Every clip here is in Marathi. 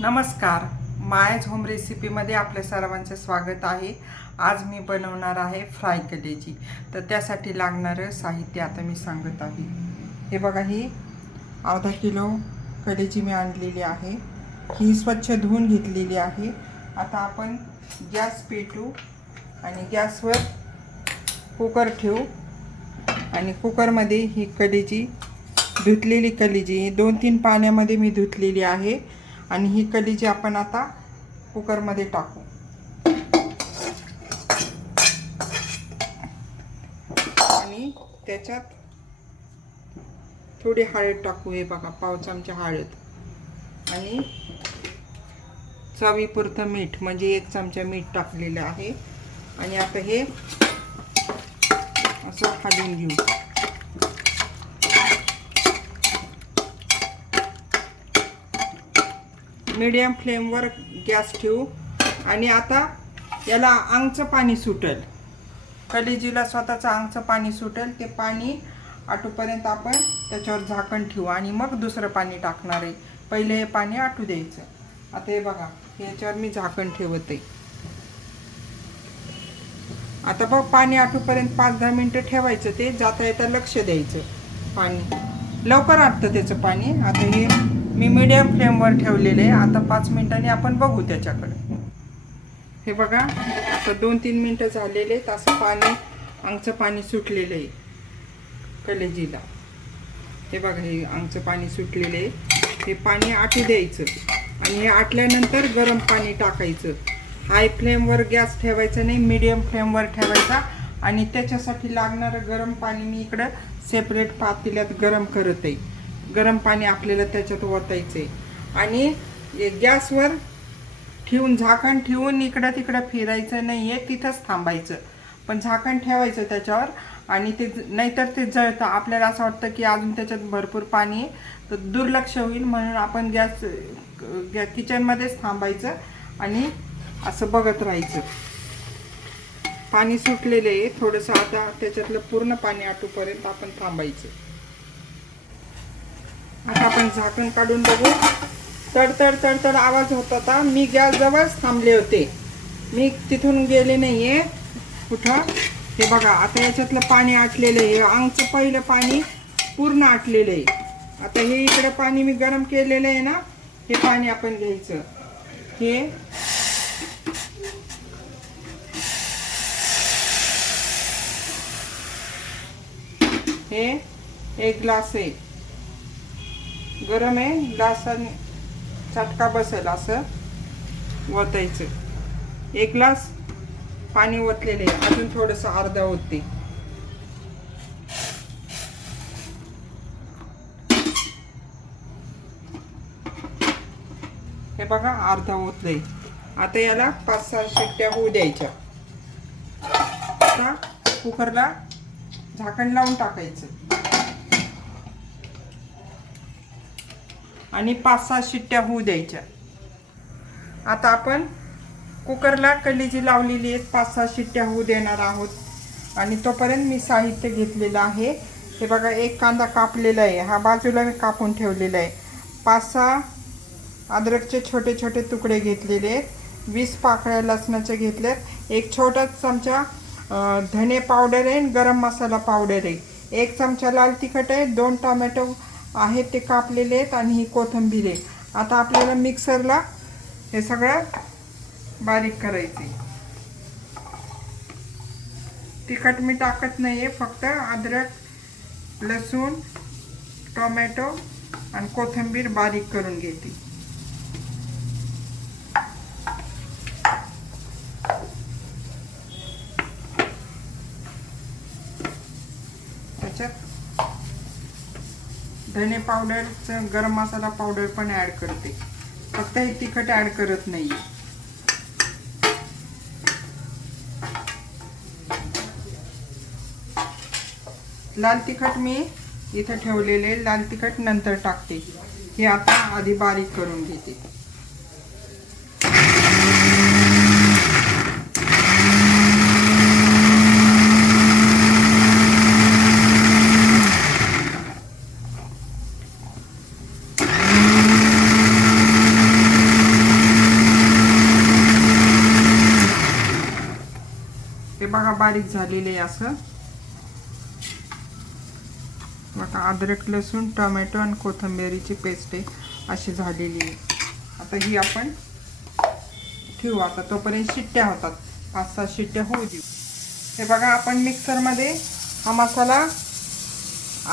नमस्कार. मायज होम रेसिपीमध्ये आपल्या सर्वांचे स्वागत आहे. आज मी बनवणार आहे फ्राय कलेजी तर त्यासाठी लागणारं साहित्य आता मी सांगत आहे. हे बघा ही अर्धा किलो कलेजी मी आणलेली आहे. ही स्वच्छ धुवून घेतलेली आहे. आता आपण गॅस पेटू आणि गॅसवर कुकर ठेवू आणि कुकरमध्ये ही कलेजी धुतलेली कलेजी दोन तीन पाण्यामध्ये मी धुतलेली आहे. आणि ही कली जी आपण आता कुकरमध्ये टाकू. आणि त्याच्यात थोडी हळद टाकू हे बघा पाव चमचा हळद. आणि चवीपुरतं मीठ म्हणजे एक चमचा मीठ टाकलेलं आहे. आणि आता हे असं हलवून घेऊ. मीडियम फ्लेमवर गॅस ठेवू. आणि आता याला आंगचं पाणी सुटेल. कलेजीला स्वतःचं आंगचं पाणी सुटेल. ते पाणी आटूपर्यंत आपण त्याच्यावर झाकण ठेवू. आणि मग दुसरं पाणी टाकणार आहे. पहिले हे पाणी आटू द्यायचं. आता हे बघा याच्यावर मी झाकण ठेवत. आहे आता बघ पाणी आटूपर्यंत पाच दहा मिनटं ठेवायचं ते. जाता येता लक्ष द्यायचं पाणी. लवकर आटतं त्याचं पाणी. आता हे मी मीडियम फ्लेमवर ठेवलेले आहे. आता पाच मिनिटांनी आपण बघू त्याच्याकडे. हे बघा आता दोन तीन मिनटं झालेले आहेत. असं पाणी अंगचं पाणी सुटलेलं आहे. कलेजीला. हे बघा हे अंगचं पाणी सुटलेलं आहे. हे पाणी आटू द्यायचं. आणि हे आटल्यानंतर गरम पाणी टाकायचं. हाय फ्लेमवर गॅस ठेवायचा नाही मीडियम फ्लेमवर ठेवायचा. आणि त्याच्यासाठी लागणारं गरम पाणी मी इकडं सेपरेट पातेल्यात गरम करत आहे. गरम पाणी आपल्याला त्याच्यात ओतायचं आहे आणि गॅसवर ठेवून झाकण ठेवून इकडं तिकडं फिरायचं नाही आहे तिथंच थांबायचं. पण झाकण ठेवायचं त्याच्यावर आणि ते ज- नाहीतर ते जळतं. आपल्याला असं वाटतं की अजून त्याच्यात भरपूर पाणी तर दुर्लक्ष होईल म्हणून आपण गॅस गॅ किचनमध्येच थांबायचं आणि असं बघत राहायचं. पाणी सुटलेलं आहे. थोडंसं आता त्याच्यातलं पूर्ण पाणी आटूपर्यंत आपण थांबायचं. आता आपण झाकण काढून बघू. तडतड तडतड आवाज होत होता. मी गॅस जवळच थांबले होते. मी तिथून गेले नाही आहे कुठं? हे बघा आता याच्यातलं पाणी आटलेलं आहे. आंगचं पहिलं पाणी पूर्ण आटलेलं आहे. आता हे इकडं पाणी मी गरम केलेलं आहे ना हे पाणी आपण घ्यायचं. हे हे एक ग्लास आहे. गरम आहे ग्लासाने चटका बसेल असं ओतायचं एक ग्लास पाणी ओतलेले अजून थोडंसं अर्धा ओतते. हे बघा अर्धा ओतलंय. आता याला पाच सहा शिट्ट्या होऊ द्यायच्या. आता कुकरला झाकण लावून टाकायचं. आणि पाच सहा शिट्ट्या होऊ द्यायच्या. आता आपण कुकरला कलेजी लावलेली आहेत पाच सहा शिट्ट्या होऊ देणार आहोत. आणि तोपर्यंत मी साहित्य घेतलेलं आहे. हे बघा एक कांदा कापलेला आहे. हा बाजूला मी कापून ठेवलेला आहे. पाच सहा अद्रकचे छोटे छोटे तुकडे घेतलेले आहेत. वीस पाकळ्या लसणाचे घेतलेत एक छोटा चमचा धने पावडर आहे गरम मसाला पावडर आहे. एक चमचा लाल तिखट आहे दोन टोमॅटो आहेत ते कापलेले आहेत आणि ही कोथिंबीर आहे. आता आपल्याला मिक्सरला हे सगळं बारीक करायचे. तिखट मी टाकत नाही आहे फक्त अद्रक लसूण टोमॅटो आणि कोथिंबीर बारीक करून घेते त्याच्यात धने पावडरचं गरम मसाला पावडर पण ॲड करते. फक्त हे तिखट ॲड करत नाही लाल तिखट मी इथं ठेवलेले लाल तिखट नंतर टाकते. हे आता आधी बारीक करून घेते. बारीक झालेले आहे असं. बघा अद्रक लसूण टोमॅटो आणि कोथिंबिरीची पेस्ट आहे अशी झालेली आहे. आता ही आपण ठेवू. आता तोपर्यंत शिट्ट्या होतात. पाच सहा शिट्ट्या होऊ देऊ. हे बघा आपण मिक्सरमध्ये हा मसाला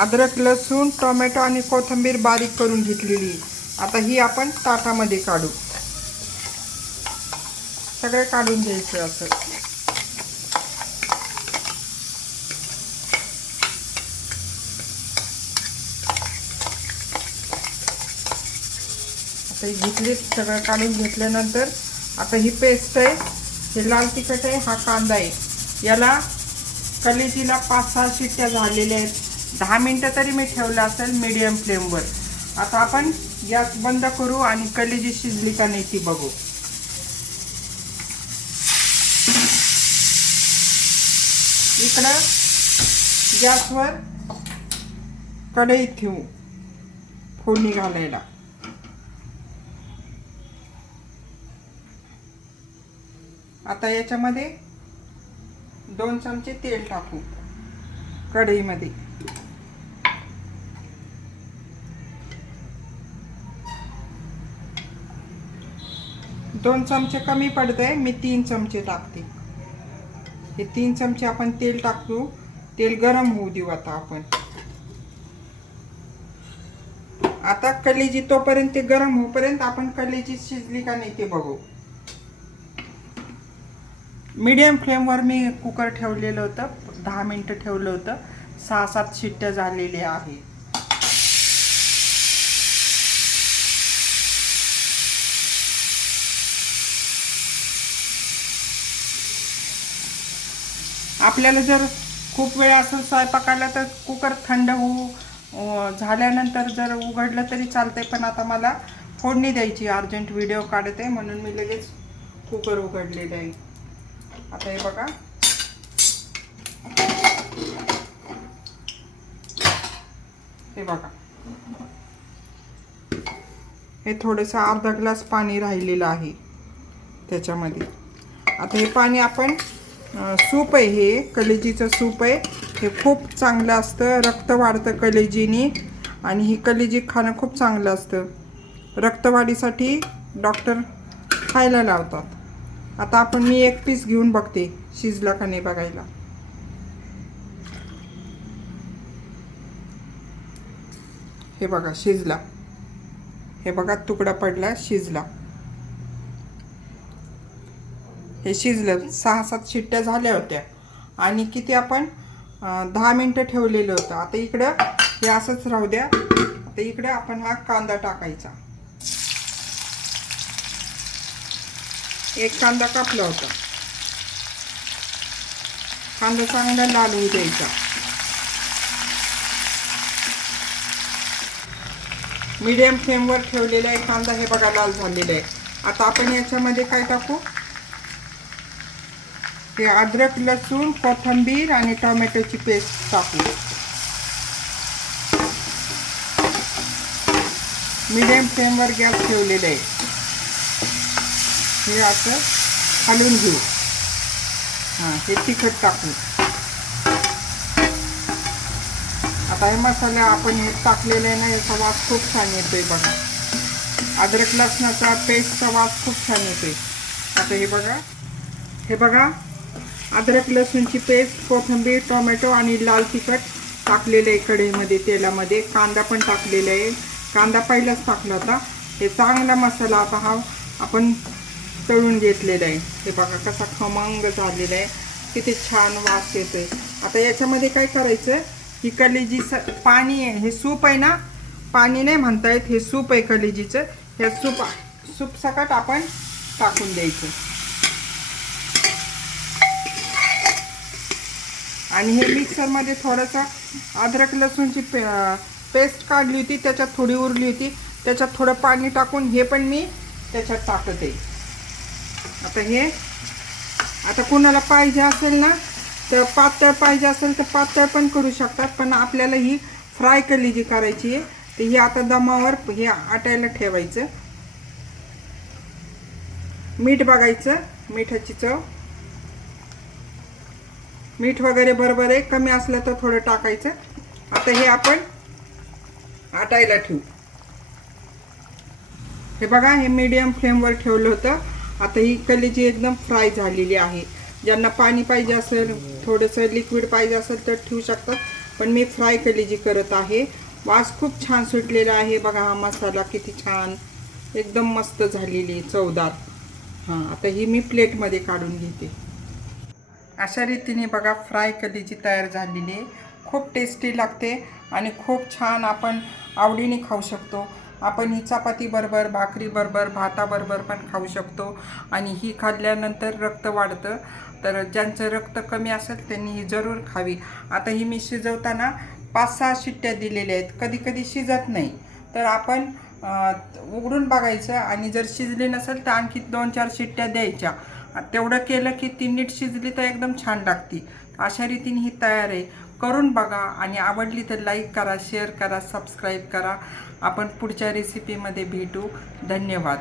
अद्रक लसूण टोमॅटो आणि कोथिंबीर बारीक करून घेतलेली आता ही आपण ताटामध्ये काढू. सगळे काढून घ्यायचं असं. तर घेतले घेतली सगळं काढून घेतल्यानंतर आता ही पेस्ट आहे हे लाल तिखट आहे हा कांदा आहे. याला कलेजीला पाच सहा शिट्ट्या झालेल्या आहेत. दहा मिनटं तरी मी ठेवलं असेल मीडियम फ्लेमवर आता आपण गॅस बंद करू आणि कलेजी शिजली का नाही ती बघू. इकडं गॅसवर कढईत ठेवू फोडणी घालायला. आता याच्यामध्ये दोन चमचे तेल टाकू. कढईमध्ये. दोन चमचे कमी पडते मी तीन चमचे टाकते. हे तीन चमचे आपण तेल टाकतो तेल गरम होऊ देऊ आता आपण. आता कलेजी तोपर्यंत ते गरम होईपर्यंत आपण कलेजी शिजली का नाही ते बघू. मीडियम फ्लेमवर मी कुकर ठेवलेलं होतं. दहा मिनटं ठेवलं होतं. सहा सात शिट्ट्या झालेल्या आहे. आपल्याला जर खूप वेळ असं स्वयंपाकाला तर कुकर थंड होऊ झाल्यानंतर जर उघडलं तरी चालतंय. पण आता मला फोडणी द्यायची. अर्जंट व्हिडिओ काढते म्हणून मी लगेच कुकर उघडलेलं आहे. आता हे बघा. हे बघा. हे थोडंसं अर्धा ग्लास पाणी राहिलेलं आहे त्याच्यामध्ये. आता हे पाणी आपण सूप आहे हे कलेजीचं सूप आहे. हे खूप चांगलं असतं रक्त वाढतं कलेजीने. आणि ही कलेजी खाणं खूप चांगलं असतं. रक्तवाढीसाठी डॉक्टर खायला लावतात. आता आपण मी एक पीस घेऊन बघते शिजला का नाही बघायला. हे बघा शिजला. हे बघा तुकडा पडला शिजला. हे शिजलं सहा सात शिट्ट्या झाल्या होत्या. आणि किती आपण दहा मिनटं ठेवलेलं होतं. आता इकडं हे असंच राहू द्या. आता इकडं आपण हा कांदा टाकायचा. एक कांदा कापला होता. कांदा चांगला लाल होऊ द्यायचा मीडियम फ्लेमवर ठेवलेला आहे कांदा हे बघा लाल झालेला आहे. आता आपण याच्यामध्ये काय टाकू? हे अद्रक लसूण कोथिंबीर आणि टोमॅटोची पेस्ट टाकू. मीडियम फ्लेमवर गॅस ठेवलेला आहे. हे असं हलवून घेऊ. हां हे तिखट टाकू. आता हे मसाले आपण हे टाकलेले आहे ना याचा वास खूप छान येतोय बघा. अद्रक लसणाचा पेस्टचा वास खूप छान येतोय. आता हे बघा. हे बघा. अद्रक लसूणची पेस्ट कोथिंबीर टोमॅटो आणि लाल तिखट टाकलेलं आहे कढईमध्ये तेलामध्ये. कांदा पण टाकलेला आहे. कांदा पहिलाच टाकला होता. हे चांगला मसाला आता हा. आपण तळून घेतलेलं आहे. हे बघा कसा खमंग झालेला आहे. किती छान वास येतोय. आता याच्यामध्ये काय करायचं? ही कलेजी स पाणी आहे. हे सूप आहे ना? पाणी नाही म्हणता येत. हे सूप आहे कलेजीचं. ह्या सूप सूप सकट आपण टाकून द्यायचं. आणि हे मिक्सरमध्ये थोडंसं अद्रक लसूणची पे पेस्ट काढली होती. त्याच्यात थोडी उरली होती. त्याच्यात थोडं पाणी टाकून हे पण मी त्याच्यात टाकत. आहे आता हे आता कुणाला पाहिजे असेल ना तर पातळ पाहिजे असेल तर पातळ पण करू शकतात पण आपल्याला ही फ्राय केली जी करायची आहे तर ही आता दमावर हे आटायला ठेवायचं. मीठ बघायचं मिठाची चव. मीठ वगैरे बरोबर आहे कमी असलं तर थोडं टाकायचं. आता हे आपण आटायला ठेवू. हे बघा हे मीडियम फ्लेमवर ठेवलं होतं. आता ही कलेजी एकदम फ्राय झालेली आहे ज्यांना पाणी पाहिजे असेल थोडंसं लिक्विड पाहिजे असेल तर ठेवू शकतात. पण मी फ्राय कलेजी करत आहे वास खूप छान सुटलेला आहे. बघा हा मसाला किती छान एकदम मस्त झालेली आहे, चवदार. हां आता ही मी प्लेटमध्ये काढून घेते. अशा रीतीने बघा फ्राय कलेजी तयार झालेली आहे. खूप टेस्टी लागते आणि खूप छान आपण आवडीने खाऊ शकतो. आपण ही चपातीबरोबर भाकरीबरोबर भाताबरोबर पण खाऊ शकतो. आणि ही खाल्ल्यानंतर रक्त वाढतं. तर ज्यांचं रक्त कमी असेल त्यांनी ही जरूर खावी. आता ही मी शिजवताना पाच सहा शिट्ट्या दिलेल्या आहेत. कधी कधी शिजत नाही. तर आपण उघडून बघायचं आणि जर शिजली नसेल तर आणखी दोन चार शिट्ट्या द्यायच्या. तेवढं केलं की ती नीट शिजली तर एकदम छान लागते. अशा रीतीने ही तयार आहे करून बघा आणि आवडली तर लाईक करा शेअर करा सबस्क्राईब करा. आपण पुढच्या रेसिपीमध्ये भेटू. धन्यवाद.